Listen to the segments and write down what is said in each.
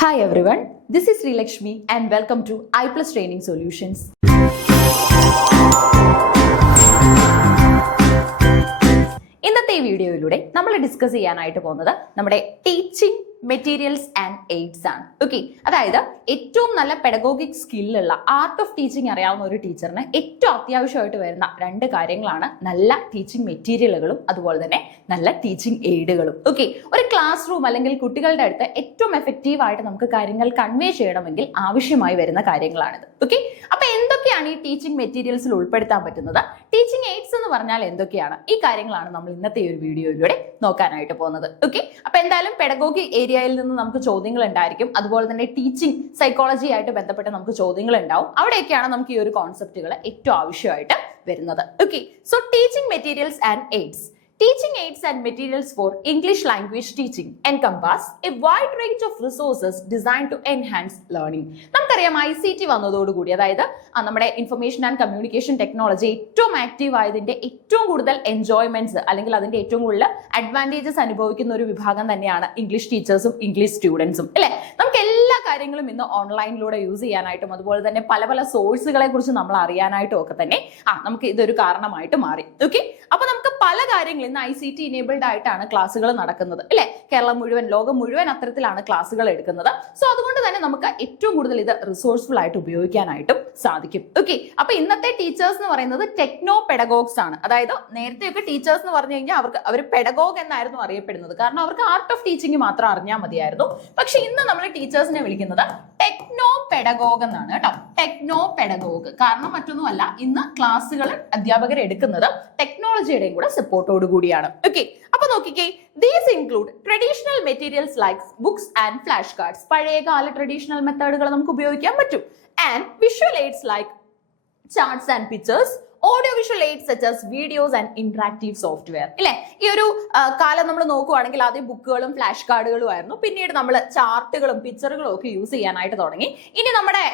Hi everyone, this is Sri Lakshmi and welcome to I Plus Training Solutions. ഇന്നത്തെ ഈ വീഡിയോയിലൂടെ നമ്മൾ discuss ചെയ്യാനായിട്ട് പോകുന്നത് നമ്മുടെ ടീച്ചിങ് മെറ്റീരിയൽസ് ആൻഡ് എയ്ഡ്സ് ആണ്. ഓക്കെ, അതായത് ഏറ്റവും നല്ല പെഡഗോഗിക് സ്കില്ലുള്ള ആർട്ട് ഓഫ് ടീച്ചിങ് അറിയാവുന്ന ഒരു ടീച്ചറിന് ഏറ്റവും അത്യാവശ്യമായിട്ട് വരുന്ന രണ്ട് കാര്യങ്ങളാണ് നല്ല ടീച്ചിങ് മെറ്റീരിയലുകളും അതുപോലെ തന്നെ നല്ല ടീച്ചിങ് എയ്ഡുകളും. ഓക്കെ, ഒരു ക്ലാസ് റൂം അല്ലെങ്കിൽ കുട്ടികളുടെ അടുത്ത് ഏറ്റവും എഫക്റ്റീവായിട്ട് നമുക്ക് കാര്യങ്ങൾ കൺവേ ചെയ്യണമെങ്കിൽ ആവശ്യമായി വരുന്ന കാര്യങ്ങളാണിത്. ഓക്കെ, അപ്പൊ എന്തൊക്കെയാണ് ഈ ടീച്ചിങ് മെറ്റീരിയൽസിൽ ഉൾപ്പെടുത്താൻ പറ്റുന്നത്, ടീച്ചിങ് എയ്ഡ്സ് എന്ന് പറഞ്ഞാൽ എന്തൊക്കെയാണ്, ഈ കാര്യങ്ങളാണ് നമ്മൾ ഇന്നത്തെ ഈ ഒരു വീഡിയോയിലൂടെ നോക്കാനായിട്ട് പോകുന്നത്. ഓക്കെ, അപ്പൊ എന്തായാലും പെഡഗോഗി ഏരിയയിൽ നിന്ന് നമുക്ക് ചോദ്യങ്ങൾ ഉണ്ടായിരിക്കും, അതുപോലെ തന്നെ ടീച്ചിങ് സൈക്കോളജി ആയിട്ട് ബന്ധപ്പെട്ട് നമുക്ക് ചോദ്യങ്ങൾ ഉണ്ടാവും. അവിടെയൊക്കെയാണ് നമുക്ക് ഈ ഒരു കോൺസെപ്റ്റുകൾ ഏറ്റവും ആവശ്യമായിട്ട് വരുന്നത്. Okay, so teaching materials and AIDS. Teaching aids and materials for English language teaching encompass a wide range of resources designed to enhance learning. നമുക്കറിയാം ICT വന്നതോടുകൂടി, അതായത് നമ്മുടെ ഇൻഫർമേഷൻ ആൻഡ് കമ്മ്യൂണിക്കേഷൻ ടെക്നോളജി ഏറ്റവും ആക്റ്റീവ് ആയതിന്റെ ഏറ്റവും കൂടുതൽ എൻജോയ്മെന്റ്സ് അല്ലെങ്കിൽ അതിന്റെ ഏറ്റവും കൂടുതൽ അഡ്വാൻറ്റേജസ് അനുഭവിക്കുന്ന ഒരു വിഭാഗം തന്നെയാണ് ഇംഗ്ലീഷ് ടീച്ചേഴ്സും ഇംഗ്ലീഷ് സ്റ്റുഡൻസും അല്ലെ. നമുക്ക് എല്ലാ കാര്യങ്ങളും ഇന്ന് ഓൺലൈനിലൂടെ യൂസ് ചെയ്യാനായിട്ടും അതുപോലെ തന്നെ പല പല സോഴ്സുകളെ കുറിച്ച് നമ്മൾ അറിയാനായിട്ടും ഒക്കെ തന്നെ നമുക്ക് ഇതൊരു കാരണമായിട്ട് മാറി. ഓക്കെ, അപ്പൊ നമുക്ക് പല കാര്യങ്ങളും ഇന്ന് ICT ഇനേബിൾഡ് ആയിട്ടാണ് ക്ലാസ്സുകൾ നടക്കുന്നത് അല്ലെ. കേരളം മുഴുവൻ, ലോകം മുഴുവൻ അത്തരത്തിലാണ് ക്ലാസ്സുകൾ എടുക്കുന്നത്. സോ അതുകൊണ്ട് തന്നെ നമുക്ക് ഏറ്റവും കൂടുതൽ ഇത് റിസോഴ്സ്ഫുൾ ആയിട്ട് ഉപയോഗിക്കാനായിട്ടും സാധിക്കും. ഓക്കെ, അപ്പൊ ഇന്നത്തെ ടീച്ചേഴ്സ് എന്ന് പറയുന്നത് ടെക്നോ പെഡഗോഗ്സ് ആണ്. അതായത് നേരത്തെയൊക്കെ ടീച്ചേഴ്സ് എന്ന് പറഞ്ഞു കഴിഞ്ഞാൽ അവർ പെഡഗോഗ് എന്നായിരുന്നു അറിയപ്പെടുന്നത്, കാരണം അവർക്ക് ആർട്ട് ഓഫ് ടീച്ചിങ് മാത്രം അറിഞ്ഞാൽ മതിയായിരുന്നു. പക്ഷെ ഇന്ന് നമ്മൾ ടീച്ചേഴ്സിനെ വിളിക്കുന്നത് ടെക്നോ പെഡഗോഗ് എന്നാണ് കേട്ടോ. ടെക്നോ പെഡഗോഗ് കാരണം മറ്റൊന്നുമല്ല, ഇന്ന് ക്ലാസ്സുകൾ അധ്യാപകർ എടുക്കുന്നത് ടെക്നോളജിയുടെയും കൂടെ സപ്പോർട്ടോട് കൂടിയാണ്. ഓക്കെ, അപ്പൊ നോക്കിക്കേ, these include traditional materials like books and flash cards. പഴയകാല ട്രഡീഷണൽ മെത്തേഡുകൾ നമുക്ക് ഉപയോഗിക്കാൻ പറ്റും. And visual AIDS like charts and pictures, audio visual AIDS such as videos and interactive software. ഇല്ലേ, ഈ ഒരു കാലം നമ്മൾ നോക്കുവാണെങ്കിൽ ആദ്യം ബുക്കുകളും ഫ്ലാഷ് കാർഡുകളും ആയിരുന്നു. പിന്നീട് നമ്മൾ ചാർട്ടുകളും പിക്ചറുകളും ഒക്കെ യൂസ് ചെയ്യാനായിട്ട് തുടങ്ങി. ഇനി നമ്മുടെ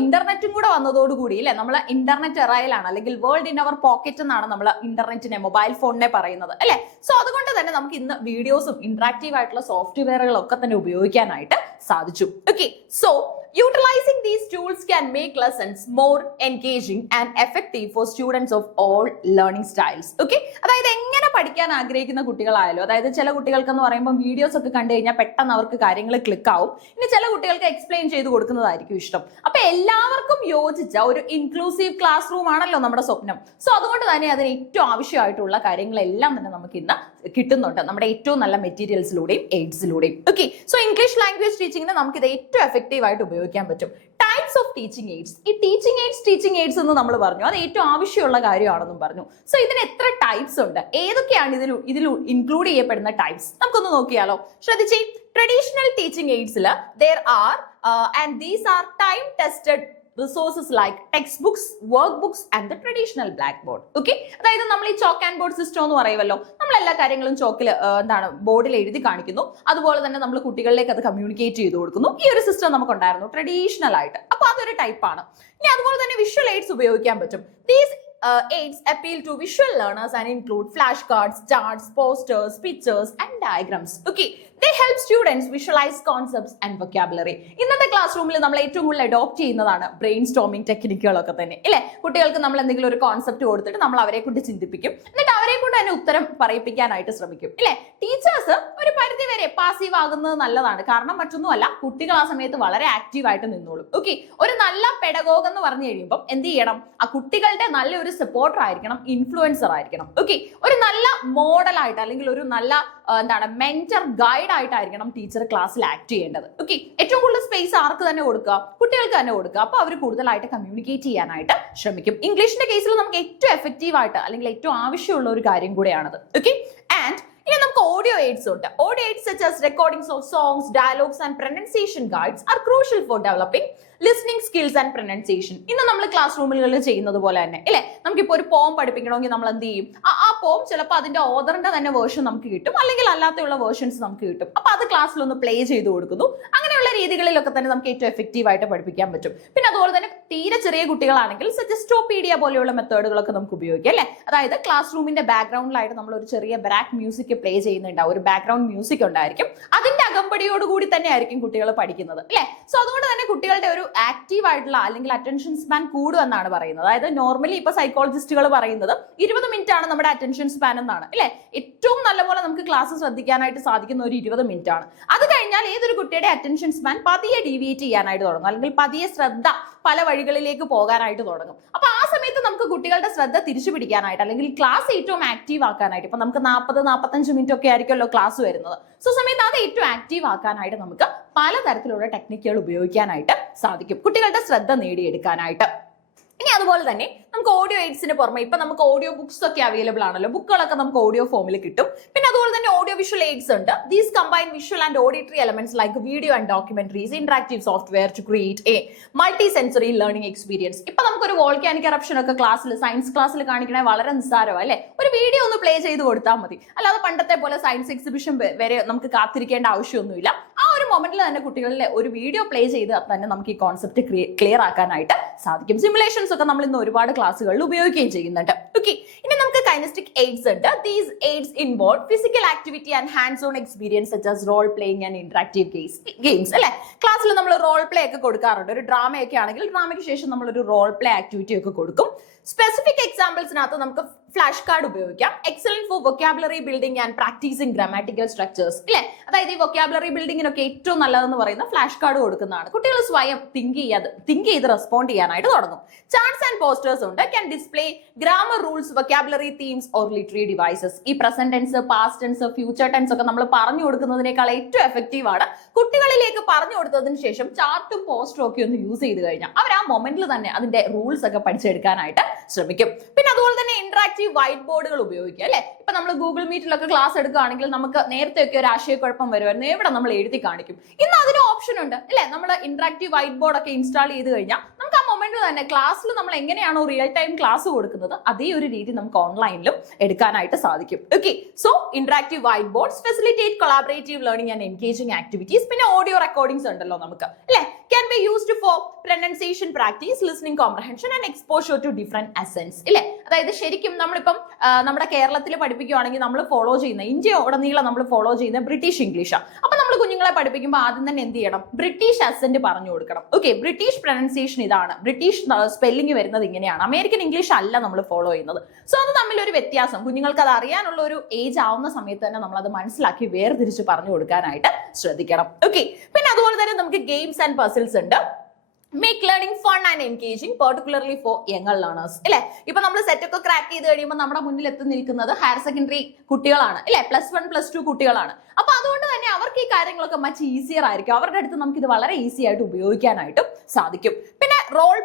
ഇന്റർനെറ്റും കൂടെ വന്നതോടുകൂടി അല്ലെ, നമ്മൾ ഇന്റർനെറ്റ് എറയിലാണ്, അല്ലെങ്കിൽ വേൾഡ് ഇൻ അവർ പോക്കറ്റ് എന്നാണ് നമ്മൾ ഇന്റർനെറ്റിനെ, മൊബൈൽ ഫോണിനെ പറയുന്നത് അല്ലെ. സോ അതുകൊണ്ട് തന്നെ നമുക്ക് ഇന്ന് വീഡിയോസും ഇന്ററാക്റ്റീവ് ആയിട്ടുള്ള സോഫ്റ്റ്വെയറുകളും ഒക്കെ തന്നെ ഉപയോഗിക്കാനായിട്ട് സാധിച്ചു. Okay, so utilizing these tools can make lessons more engaging and effective for students of all learning styles. Okay, അതായത് എങ്ങനെ പഠിക്കാൻ ആഗ്രഹിക്കുന്ന കുട്ടികളായാലും, അതായത് ചില കുട്ടികൾക്ക് എന്ന് പറയുമ്പോൾ വീഡിയോസ് ഒക്കെ കണ്ടു കഴിഞ്ഞാൽ പെട്ടെന്ന് അവർക്ക് കാര്യങ്ങൾ ക്ലിക്ക് ആവും. ഇനി ചില കുട്ടികൾക്ക് എക്സ്പ്ലെയിൻ ചെയ്ത് കൊടുക്കുന്നതായിരിക്കും ഇഷ്ടം. അപ്പൊ എല്ലാവർക്കും യോജിച്ച ഒരു ഇൻക്ലൂസീവ് ക്ലാസ് റൂം ആണല്ലോ നമ്മുടെ സ്വപ്നം. സോ അതുകൊണ്ട് തന്നെ അതിന് ഏറ്റവും ആവശ്യമായിട്ടുള്ള കാര്യങ്ങളെല്ലാം തന്നെ നമുക്ക് ഇന്ന് കിട്ടുന്നുണ്ട് നമ്മുടെ ഏറ്റവും നല്ല മെറ്റീരിയൽസിലൂടെയും എയ്ഡ്സിലൂടെയും. ഓക്കെ, സോ ഇംഗ്ലീഷ് ലാംഗ്വേജ് ടീച്ചിങ്ങിന് നമുക്ക് ഇത് ഏറ്റവും എഫക്റ്റീവ് ആയിട്ട് ഉപയോഗിക്കാൻ പറ്റും. Types of teaching AIDS. ഈ ടീച്ചിങ് എയ്ഡ്സ് എന്ന് നമ്മൾ പറഞ്ഞു, അത് ഏറ്റവും ആവശ്യമുള്ള കാര്യമാണെന്നും പറഞ്ഞു. സോ ഇതിന് എത്ര ടൈപ്സ് ഉണ്ട്, ഏതൊക്കെയാണ് ഇതിൽ ഇൻക്ലൂഡ് ചെയ്യപ്പെടുന്ന ടൈപ്സ്, നമുക്കൊന്ന് നോക്കിയാലോ. ശ്രദ്ധിച്ചേ, ട്രഡീഷണൽ ടീച്ചിങ് എയ്ഡ്സിൽ there are and these are time tested resources like textbooks, workbooks and the traditional blackboard. Okay, അതായത് നമ്മൾ ഈ ചോക്ക് ആൻഡ് ബോർഡ് സിസ്റ്റം എന്ന് പറയുമല്ലോ, നമ്മൾ എല്ലാ കാര്യങ്ങളും ചോക്കിൽ ബോർഡിൽ എഴുതി കാണിക്കുന്നു, അതുപോലെ തന്നെ നമ്മൾ കുട്ടികളിലേക്ക് അത് കമ്മ്യൂണിക്കേറ്റ് ചെയ്ത് കൊടുക്കുന്നു. ഈ ഒരു സിസ്റ്റം നമുക്കുണ്ടായിരുന്നു ട്രഡീഷണൽ ആയിട്ട്. അപ്പൊ അതൊരു ടൈപ്പാണ്. ഇനി അതുപോലെ തന്നെ വിഷ്വൽ എയ്ഡ്സ് ഉപയോഗിക്കാൻ പറ്റും. These aids appeal to visual learners and include flashcards, charts, posters, pictures and diagrams. Okay, they help students visualize concepts and vocabulary. ഇന്നത്തെ ക്ലാസ് റൂമിൽ നമ്മൾ ഏറ്റവും കൂടുതൽ അഡോപ്റ്റ് ചെയ്യുന്നതാണ് ബ്രെയിൻ സ്റ്റോമിംഗ് ടെക്നിക്കുകളൊക്കെ തന്നെ അല്ലെ. കുട്ടികൾക്ക് നമ്മൾ എന്തെങ്കിലും ഒരു കോൺസെപ്റ്റ് കൊടുത്തിട്ട് നമ്മൾ അവരെ കൊണ്ട് ചിന്തിപ്പിക്കും, എന്നിട്ട് അവരെ കൊണ്ട് തന്നെ ഉത്തരം പറയിപ്പിക്കാനായിട്ട് ശ്രമിക്കും അല്ലെ. ടീച്ചേഴ്സ് ഒരു പരിധി വരെ പാസീവ് ആകുന്നത് നല്ലതാണ്, കാരണം മറ്റൊന്നുമല്ല, കുട്ടികൾ ആ സമയത്ത് വളരെ ആക്റ്റീവ് ആയിട്ട് നിന്നോളും. ഓക്കെ, ഒരു നല്ല പെഡഗോഗ് എന്ന് പറഞ്ഞു കഴിയുമ്പോൾ എന്ത് ചെയ്യണം, ആ കുട്ടികളുടെ നല്ലൊരു സപ്പോർട്ടർ ആയിരിക്കണം, ഇൻഫ്ലുവൻസർ ആയിരിക്കണം. ഓക്കെ, ഒരു നല്ല മോഡൽ ആയിട്ട് അല്ലെങ്കിൽ ഒരു നല്ല മെന്റർ ഗൈഡ് ആയിട്ടായിരിക്കണം ടീച്ചർ ക്ലാസ്സിൽ ആക്ട് ചെയ്യേണ്ടത്. ഓക്കെ, ഏറ്റവും കൂടുതൽ സ്പേസ് ആർക്ക് തന്നെ കൊടുക്കുക, കുട്ടികൾക്ക് തന്നെ കൊടുക്കുക. അപ്പൊ അവർ കൂടുതലായിട്ട് കമ്മ്യൂണിക്കേറ്റ് ചെയ്യാനായിട്ട് ശ്രമിക്കും. ഇംഗ്ലീഷിന്റെ കേസിൽ നമുക്ക് ഏറ്റവും എഫക്റ്റീവ് ആയിട്ട് അല്ലെങ്കിൽ ഏറ്റവും ആവശ്യമുള്ള ഒരു കാര്യം കൂടെയാണത്. ഓക്കെ, ആൻഡ് ഇനി നമുക്ക് ഓഡിയോ എയ്ഡ്സ് ഉണ്ട്. Audio AIDS such as recordings of songs, dialogues and pronunciation guides are crucial for developing listening skills and pronunciation. ഇന്ന് നമ്മൾ ക്ലാസ് റൂമുകളിൽ ചെയ്യുന്നത് പോലെ തന്നെ അല്ലെ, നമുക്കിപ്പോൾ ഒരു പോം പഠിപ്പിക്കണമെങ്കിൽ നമ്മൾ എന്ത് ചെയ്യും, ആ പോം ചിലപ്പോൾ അതിന്റെ ഓതറിന്റെ തന്നെ വേർഷൻ നമുക്ക് കിട്ടും, അല്ലെങ്കിൽ അല്ലാത്തുള്ള വേർഷൻസ് നമുക്ക് കിട്ടും. അപ്പൊ അത് ക്ലാസ്സിൽ ഒന്ന് പ്ലേ ചെയ്ത് കൊടുക്കുന്നു. അങ്ങനെയുള്ള രീതികളിലൊക്കെ തന്നെ നമുക്ക് ഏറ്റവും എഫക്റ്റീവ് ആയിട്ട് പഠിപ്പിക്കാൻ പറ്റും. പിന്നെ അതുപോലെ തന്നെ തീരെ ചെറിയ കുട്ടികളാണെങ്കിൽ സജസ്റ്റോപീഡിയ പോലെയുള്ള മെത്തേഡുകളൊക്കെ നമുക്ക് ഉപയോഗിക്കാം അല്ലെ. അതായത് ക്ലാസ് റൂമിന്റെ ബാക്ക്ഗ്രൗണ്ടിലായിട്ട് നമ്മൾ ഒരു ചെറിയ ബ്രാക്ക് മ്യൂസിക് പ്ലേ ചെയ്യുന്നുണ്ടാവും, ഒരു ബാക്ക്ഗ്രൗണ്ട് മ്യൂസിക് ഉണ്ടായിരിക്കും, അതിന്റെ അകമ്പടിയോടുകൂടി തന്നെ ആയിരിക്കും കുട്ടികൾ പഠിക്കുന്നത് അല്ലെ. സോ അതുകൊണ്ട് തന്നെ കുട്ടികളുടെ ഒരു ആക്റ്റീവ് ആയിട്ടുള്ള അല്ലെങ്കിൽ അറ്റൻഷൻ സ്പാൻ കൂടുമെന്നാണ് പറയുന്നത്. അതായത് നോർമലി ഇപ്പൊ സൈക്കോളജിസ്റ്റുകൾ പറയുന്നത് 20 മിനിറ്റ് ആണ് നമ്മുടെ അറ്റൻഷൻ സ്പാൻ എന്നാണ് അല്ലെ. ഏറ്റവും നല്ലപോലെ നമുക്ക് ക്ലാസ് ശ്രദ്ധിക്കാനായിട്ട് സാധിക്കുന്ന ഒരു 20 മിനിറ്റ് ആണ്. അത് കഴിഞ്ഞാൽ ഏതൊരു കുട്ടിയുടെ അറ്റൻഷൻ സ്പാൻ പതിയെ ഡീവിയേറ്റ് ചെയ്യാനായിട്ട് തുടങ്ങും, അല്ലെങ്കിൽ പതിയെ ശ്രദ്ധ പല വഴികളിലേക്ക് പോകാനായിട്ട് തുടങ്ങും. അപ്പൊ ആ സമയത്ത് നമുക്ക് കുട്ടികളുടെ ശ്രദ്ധ തിരിച്ചു പിടിക്കാനായിട്ട് അല്ലെങ്കിൽ ക്ലാസ് ഏറ്റവും ആക്റ്റീവ് ആക്കാനായിട്ട്, ഇപ്പൊ നമുക്ക് 40-45 മിനിറ്റ് ഒക്കെ ആയിരിക്കുമല്ലോ ക്ലാസ് വരുന്നത്. സോ സമയത്ത് അത് ഏറ്റവും ആക്റ്റീവ് ആക്കാനായിട്ട് നമുക്ക് പലതരത്തിലുള്ള ടെക്നിക്കുകൾ ഉപയോഗിക്കാനായിട്ട് സാധിക്കും കുട്ടികളുടെ ശ്രദ്ധ നേടിയെടുക്കാനായിട്ട്. ഇനി അതുപോലെ തന്നെ നമുക്ക് ഓഡിയോ എയ്ഡ്സിന് പുറമെ ഇപ്പൊ നമുക്ക് ഓഡിയോ ബുക്സ് ഒക്കെ അവൈലബിൾ ആണല്ലോ, ബുക്കുകളൊക്കെ നമുക്ക് ഓഡിയോ ഫോമിൽ കിട്ടും. പിന്നെ അതുപോലെ തന്നെ ഓഡിയോ വിഷ്വൽ എയ്ഡ്സ് ഉണ്ട്. These combine visual and auditory elements like video and documentaries, interactive software to create a multi sensory learning experience. ഇപ്പൊ നമുക്കൊരു വോൾക്കാനിക് എറപ്ഷൻ ഒക്കെ ക്ലാസ്സിൽ സയൻസ് ക്ലാസ്സിൽ കാണിക്കണേ വളരെ നിസ്സാരമാണ് അല്ലെ. ഒരു വീഡിയോ ഒന്ന് പ്ലേ ചെയ്ത് കൊടുത്താൽ മതി. അല്ലാതെ പണ്ടത്തെ പോലെ സയൻസ് എക്സിബിഷൻ വരെ നമുക്ക് കാത്തിരിക്കേണ്ട ആവശ്യമൊന്നുമില്ല. ആ ഒരു മൊമെന്റിൽ തന്നെ കുട്ടികളിലെ ഒരു വീഡിയോ പ്ലേ ചെയ്ത് തന്നെ നമുക്ക് ഈ കോൺസെപ്റ്റ് ക്ലിയർ ആക്കാനായിട്ട് സാധിക്കും. സിമുലേഷൻസ് ഒക്കെ നമ്മൾ ഇന്ന് ഒരുപാട് ക്ലാസ്സുകളിൽ ഉപയോഗിക്കുകയും ചെയ്യുന്നുണ്ട്. ഓക്കെ, ഇനി നമുക്ക് കൈനസ്റ്റിക് എയ്ഡ്സ് ഉണ്ട്. These aids involve physical activity and hands on experience such as role playing and interactive games അല്ലെ. ക്ലാസ്സിൽ നമ്മൾ റോൾ പ്ലേ ഒക്കെ കൊടുക്കാറുണ്ട്. ഒരു ഡ്രാമയൊക്കെ ആണെങ്കിൽ ഡ്രാമയ്ക്ക് ശേഷം നമ്മൾ ഒരു റോൾ പ്ലേ ആക്ടിവിറ്റി ഒക്കെ കൊടുക്കും. സ്പെസിഫിക് എക്സാമ്പിൾസിനകത്ത് നമുക്ക് ഫ്ലാഷ് കാർഡ് ഉപയോഗിക്കാം. Excellent for vocabulary building and practising grammatical structures ഇല്ലേ. അതായത് ഈ വൊക്കാബുലറി ബിൽഡിങ്ങിനൊക്കെ ഏറ്റവും നല്ലതെന്ന് പറയുന്ന ഫ്ലാഷ് കാർഡ് കൊടുക്കുന്നതാണ്. കുട്ടികൾ സ്വയം തിങ്ക് ചെയ്ത് റെസ്പോണ്ട് ചെയ്യാനായിട്ട് തുടങ്ങും. ചാർട്ട്സ് ആൻഡ് പോസ്റ്റേഴ്സ് ഉണ്ട്. Can display grammar rules, vocabulary themes or literary devices. ഈ present tense, past tense, future tense ഒക്കെ നമ്മൾ പറഞ്ഞു കൊടുക്കുന്നതിനേക്കാൾ ഏറ്റവും എഫക്റ്റീവ് ആണ് കുട്ടികളിലേക്ക് പറഞ്ഞു കൊടുത്തതിന് ശേഷം ചാർട്ടും പോസ്റ്ററും ഒക്കെ ഒന്ന് യൂസ് ചെയ്ത് കഴിഞ്ഞാൽ അവർ ആ മൊമെന്റിൽ തന്നെ അതിന്റെ റൂൾസ് ഒക്കെ പഠിച്ചെടുക്കാനായിട്ട് ശ്രമിക്കും. പിന്നെ അതുപോലെ തന്നെ ഇന്ററാക്റ്റീവ് വൈറ്റ് ബോർഡുകൾ ഉപയോഗിക്കുക അല്ലെ. ഇപ്പൊ നമ്മൾ ഗൂഗിൾ മീറ്റിലൊക്കെ ക്ലാസ് എടുക്കുകയാണെങ്കിൽ നമുക്ക് നേരത്തെ ഒക്കെ ഒരു ആശയക്കുഴപ്പം വരുമായിരുന്നു, എവിടെ നമ്മൾ എഴുതി കാണിക്കും. ഇന്ന് അതിന് ഓപ്ഷൻ ഉണ്ട് അല്ലെ. നമ്മൾ ഇന്ററാക്റ്റീവ് വൈറ്റ് ബോർഡ് ഒക്കെ ഇൻസ്റ്റാൾ ചെയ്ത് കഴിഞ്ഞാൽ നമുക്ക് ആ മൊമെന്റ് തന്നെ ക്ലാസ്സിൽ നമ്മൾ എങ്ങനെയാണോ റിയൽ ടൈം ക്ലാസ് കൊടുക്കുന്നത് അതേ ഒരു രീതി നമുക്ക് ഓൺലൈനിലും എടുക്കാനായിട്ട് സാധിക്കും. Okay, so interactive white boards facilitate collaborative learning and engaging activities. പിന്നെ ഓഡിയോ റെക്കോർഡിംഗ്സ് ഉണ്ടല്ലോ നമുക്ക് അല്ലെ. Can be used for pronunciation practice, listening comprehension and exposure to different accents ഇല്ലേ. അതായത് ശരിക്കും നമ്മളിപ്പം നമ്മുടെ കേരളത്തിൽ പഠിപ്പിക്കുകയാണെങ്കിൽ നമ്മൾ ഫോളോ ചെയ്യുന്ന ഇന്ത്യ ഉടനീളം നമ്മൾ ഫോളോ ചെയ്യുന്ന ബ്രിട്ടീഷ് ഇംഗ്ലീഷാണ്. അപ്പൊ നമ്മൾ കുഞ്ഞുങ്ങളെ പഠിപ്പിക്കുമ്പോൾ ആദ്യം തന്നെ എന്ത് ചെയ്യണം, ബ്രിട്ടീഷ് അസെന്റ് പറഞ്ഞു കൊടുക്കണം. ഓക്കെ, ബ്രിട്ടീഷ് പ്രൊനൗൺസിയേഷൻ ഇതാണ്, ബ്രിട്ടീഷ് സ്പെല്ലിംഗ് വരുന്നത് ഇങ്ങനെയാണ്, അമേരിക്കൻ ഇംഗ്ലീഷ് അല്ല നമ്മൾ ഫോളോ ചെയ്യുന്നത്. സോ അത് തമ്മിലൊരു വ്യത്യാസം കുഞ്ഞുങ്ങൾക്ക് അത് അറിയാനുള്ള ഒരു ഏജ് ആവുന്ന സമയത്ത് തന്നെ നമ്മൾ അത് മനസ്സിലാക്കി വേർതിരിച്ച് പറഞ്ഞു കൊടുക്കാനായിട്ട് ശ്രദ്ധിക്കണം. ഓക്കെ, പിന്നെ അതുപോലെ തന്നെ നമുക്ക് ഗെയിംസ് ആൻഡ് പസിൽസ് ഉണ്ട്. Make learning fun and engaging, particularly for younger learners അല്ലെ. ഇപ്പൊ നമ്മൾ സെറ്റ് ഒക്കെ ക്രാക്ക് ചെയ്ത് കഴിയുമ്പോൾ നമ്മുടെ മുന്നിൽ എത്തി നിൽക്കുന്നത് ഹയർ സെക്കൻഡറി കുട്ടികളാണ് അല്ലെ, +1 +2 കുട്ടികളാണ്. അപ്പൊ അതുകൊണ്ട് തന്നെ അവർക്ക് ഈ കാര്യങ്ങളൊക്കെ മച്ച് ഈസിയർ ആയിരിക്കും. അവരുടെ അടുത്ത് നമുക്ക് ഇത് വളരെ ഈസി ആയിട്ട് ഉപയോഗിക്കാനായിട്ടും സാധിക്കും. പിന്നെ റോൾ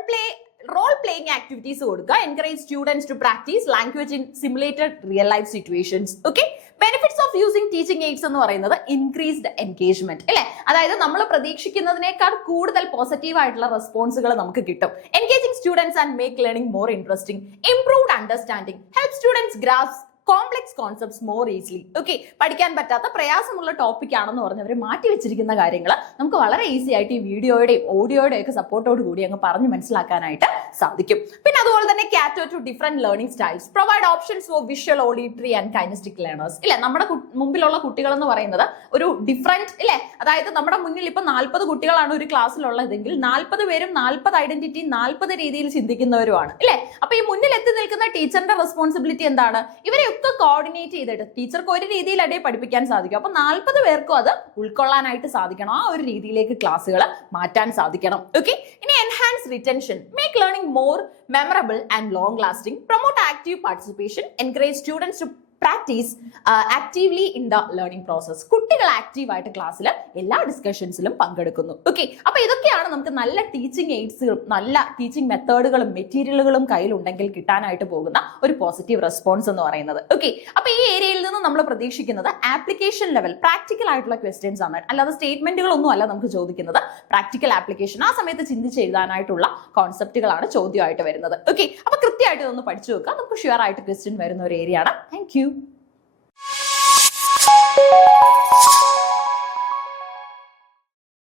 പ്ലേയിങ് ആക്ടിവിറ്റീസ് കൊടുക്കുക. Encourage students to practise language in simulated real life situations. Okay, benefits of using teaching aids എന്ന് പറയുന്നത് ഇൻക്രീസ്ഡ് എൻഗേജ്മെന്റ് അല്ലെ. അതായത് നമ്മൾ പ്രതീക്ഷിക്കുന്നതിനേക്കാൾ കൂടുതൽ പോസിറ്റീവ് ആയിട്ടുള്ള റെസ്പോൺസുകൾ നമുക്ക് കിട്ടും. Engaging students and make learning more interesting. Improved understanding, help students grasp complex concepts more easily. Okay, പഠിക്കാൻ പറ്റാത്ത പ്രയാസമുള്ള ടോപ്പിക് ആണെന്ന് പറഞ്ഞവർ മാറ്റി വെച്ചിരിക്കുന്ന കാര്യങ്ങൾ നമുക്ക് വളരെ ഈസി ആയിട്ട് ഈ വീഡിയോയുടെയും ഓഡിയോയുടെയും ഒക്കെ സപ്പോർട്ടോട് കൂടി അങ്ങ് പറഞ്ഞ് മനസ്സിലാക്കാനായിട്ട് സാധിക്കും. പിന്നെ അതുപോലെ തന്നെ cater to different learning styles, provide options for visual, auditory and kinesthetic learners ഇല്ലേ. നമ്മുടെ മുമ്പിലുള്ള കുട്ടികൾ എന്ന് പറയുന്നത് ഒരു ഡിഫറെന്റ് ഇല്ലേ. അതായത് നമ്മുടെ മുന്നിൽ ഇപ്പൊ 40 കുട്ടികളാണ് ഒരു ക്ലാസ്സിലുള്ളതെങ്കിൽ 40 പേരും 40 ഐഡന്റിറ്റി 40 രീതിയിൽ ചിന്തിക്കുന്നവരുമാണ് ഇല്ലേ. അപ്പൊ ഈ മുന്നിൽ എത്തി നിൽക്കുന്ന ടീച്ചറിന്റെ റെസ്പോൺസിബിലിറ്റി എന്താണ്, ഇവരെ ഒക്കെ കോർഡിനേറ്റ് ചെയ്തിട്ട് ടീച്ചർക്ക് ഒരു രീതിയിലേ പഠിപ്പിക്കാൻ സാധിക്കും. അപ്പൊ 40 പേർക്കും അത് ഉൾക്കൊള്ളാനായിട്ട് സാധിക്കണം. ആ ഒരു രീതിയിലേക്ക് ക്ലാസ്സുകൾ മാറ്റാൻ സാധിക്കണം. ഓക്കെ, ഇനി enhance retention, make learning more memorable and long lasting, promote active participation, encourage students to practise actively in the learning process. കുട്ടികൾ ആക്റ്റീവായിട്ട് ക്ലാസ്സിൽ എല്ലാ ഡിസ്കഷൻസിലും പങ്കെടുക്കുന്നു. ഓക്കെ, അപ്പൊ ഇതൊക്കെയാണ് നമുക്ക് നല്ല ടീച്ചിങ് എയ്ഡ്സുകളും നല്ല ടീച്ചിങ് മെത്തേഡുകളും മെറ്റീരിയലുകളും കയ്യിലുണ്ടെങ്കിൽ കിട്ടാനായിട്ട് പോകുന്ന ഒരു പോസിറ്റീവ് റെസ്പോൺസ് എന്ന് പറയുന്നത്. ഓക്കെ, അപ്പൊ ഈ ഏരിയയിൽ നിന്ന് നമ്മൾ പ്രതീക്ഷിക്കുന്നത് ആപ്ലിക്കേഷൻ ലെവൽ പ്രാക്ടിക്കൽ ആയിട്ടുള്ള ക്വസ്റ്റ്യൻസ് ആണ്, അല്ലാതെ സ്റ്റേറ്റ്മെന്റുകളൊന്നും അല്ല നമുക്ക് ചോദിക്കുന്നത്. പ്രാക്ടിക്കൽ ആപ്ലിക്കേഷൻ ആ സമയത്ത് ചിന്തിച്ച് എഴുതാനായിട്ടുള്ള കോൺസെപ്റ്റുകളാണ് ചോദ്യമായിട്ട് വരുന്നത്. ഓക്കെ, അപ്പൊ കൃത്യമായിട്ട് ഇതൊന്ന് പഠിച്ചു വെക്കുക. നമുക്ക് ഷുവർ ആയിട്ട് ക്വസ്റ്റ്യൻ വരുന്ന ഒരു ഏരിയ ആണ്. Thank you.